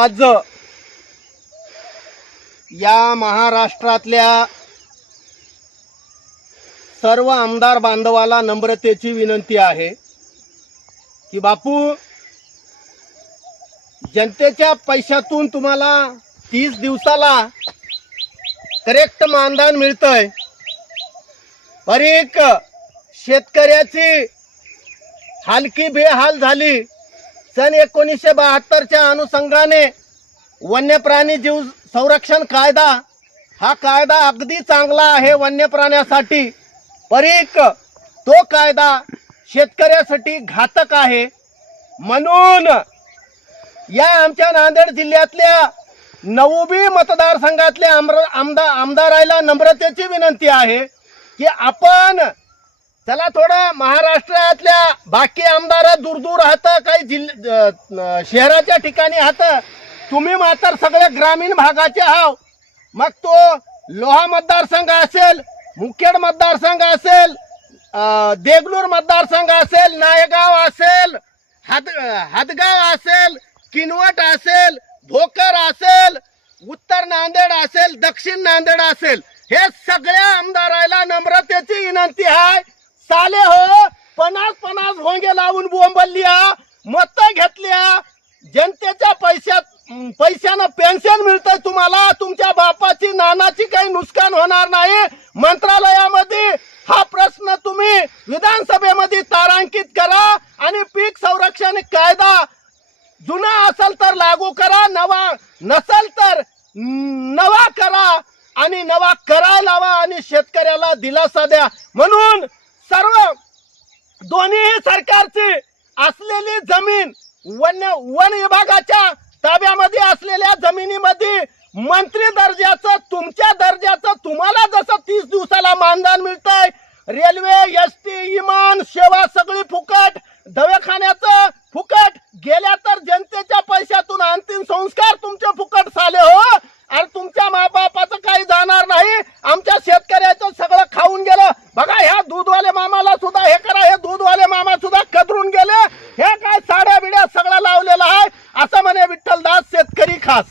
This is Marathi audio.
आज या महाराष्ट्रातल्या सर्व आमदार बांधवाला नम्रतेची विनंती आहे की बापू जनतेच्या पैशातून तुम्हाला तीस दिवसाला करेक्ट मानधन मिळतंय. पर एक शेतकऱ्याची हालकी बेहाल झाली. सन एकोणीसशे बहात्तरच्या अनुषंगाने वन्य प्राणी जीव संरक्षण कायदा हा कायदा अगदी चांगला आहे वन्य प्राण्यासाठी परीक तो कायदा शेतकऱ्यासाठी घातक आहे. म्हणून या आमच्या नांदेड जिल्ह्यातल्या नवबी मतदारसंघातल्या आमर- आमदार आमदाराला नम्रतेची विनंती आहे की आपण चला थोडं महाराष्ट्रातल्या बाकी आमदार दूर दूर राहतात. जिल्ह्या शहराच्या ठिकाणी आहात तुम्ही मात्र सगळे ग्रामीण भागाचे आहो मग तो लोहा मतदारसंघ असेल मुखेड मतदारसंघ असेल देगलूर मतदारसंघ असेल नायगाव असेल हद हदगाव असेल किनवट असेल भोकर असेल उत्तर नांदेड असेल दक्षिण नांदेड असेल हे सगळ्या आमदाराला नम्रतेची विनंती आहे. साले हो पन्नास पन्नास भोंगे लावून बोंबलल्या मत घेतल्या जनतेच्या पैशात पैशानं पेन्शन मिळतंय तुम्हाला. तुमच्या बापाची नानाची काही नुकसान होणार नाही. मंत्रालयामध्ये हा प्रश्न तुम्ही विधानसभेमध्ये तारांकित करा आणि पीक संरक्षण कायदा जुना असेल तर लागू करा नवा नसेल तर नवा करा आणि नवा करायला लावा आणि शेतकऱ्याला दिलासा द्या. म्हणून सर्व दोन्ही सरकारची असले जमीन वन वन विभागाच्या ताब्यामध्ये असलेल्या जमिनीमध्ये मंत्री दर्जाचं तुमच्या दर्जाचं तुम्हाला जसं तीस दिवसाला मानधन मिळतंय रेल्वे एस टी इमान सेवा सगळी फुकट दवाखान्याचं फुकट गेल्या तर जनतेच्या पैशातून अंतिम संस्कार तुमचे फुकट झाले சாட